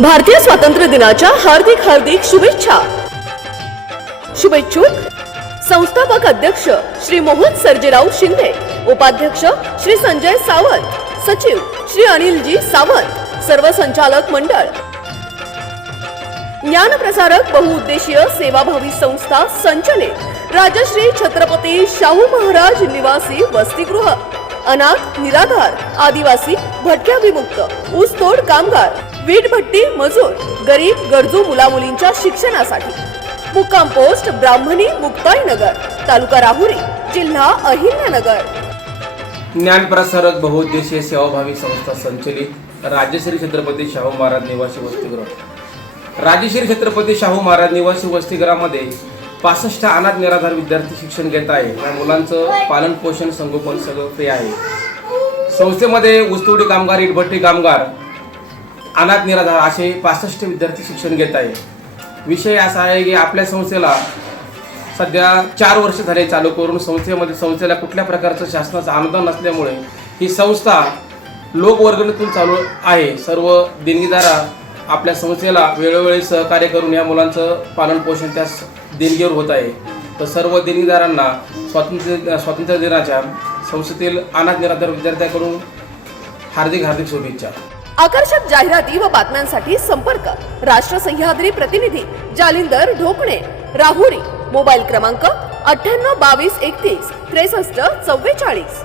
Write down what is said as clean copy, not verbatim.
भारतीय स्वातंत्र्य दिनाच्या हार्दिक शुभेच्छा। शुभेच्छुक संस्थापक अध्यक्ष श्री मोहन सर्जेराव शिंदे, उपाध्यक्ष श्री संजय सावंत, सचिव श्री अनिलजी सावंत, सर्व संचालक मंडळ। ज्ञान प्रसारक बहुउद्देशीय सेवाभावी संस्था संचलित राजश्री छत्रपती शाहू महाराज निवासी वसतिगृह, अनाथ, निराधार, आदिवासी, भटक्या विमुक्त, ऊसतोड कामगार, वीटभट्टी मजूर, गरीब गरजू मुलामुलींच्या शिक्षणासाठी। मुक्काम पोस्ट ब्राह्मणी मुक्ताईनगर, तालुका राहुरी, जिल्हा अहिल्यानगर। ज्ञान प्रसारक बहुउद्देशीय सेवाभावी संस्था संचलित राजश्री छत्रपती शाहू महाराज निवासी वसतिगृह। राजश्री छत्रपती शाहू महाराज निवासी वसतिगृहामध्ये 65 अनाथ निराधार विद्यार्थी शिक्षण घेत आहे। या मुलांचं पालन पोषण संगोपन सगळं फ्री आहे। संस्थेमध्ये ऊसतोडी कामगार, इटभट्टी कामगार, अनाथ निराधार असे 65 विद्यार्थी शिक्षण घेत आहे। विषय असा आहे की आपल्या संस्थेला सध्या 4 वर्ष झाले चालू करून संस्थेला कुठल्या प्रकारचं शासनाचं अनुदान नसल्यामुळे ही संस्था लोकवर्गणीतून चालू आहे। सर्व देणगीदार आपल्या संस्थेला वेळोवेळी सहकार्य करून या मुलांचं पालन पोषण त्या देणगीवर होत आहे। तर सर्व देणगीदारांना स्वातंत्र्य दिनाच्या संस्थेतील अनाथ निराधार विद्यार्थ्यांकडून हार्दिक शुभेच्छा। आकर्षक जाहिराती व बातम्यांसाठी संपर्क राष्ट्र सह्याद्री प्रतिनिधी जालिंदर ढोकणे, राहुरी। मोबाईल क्रमांक 98 22 31 63 44।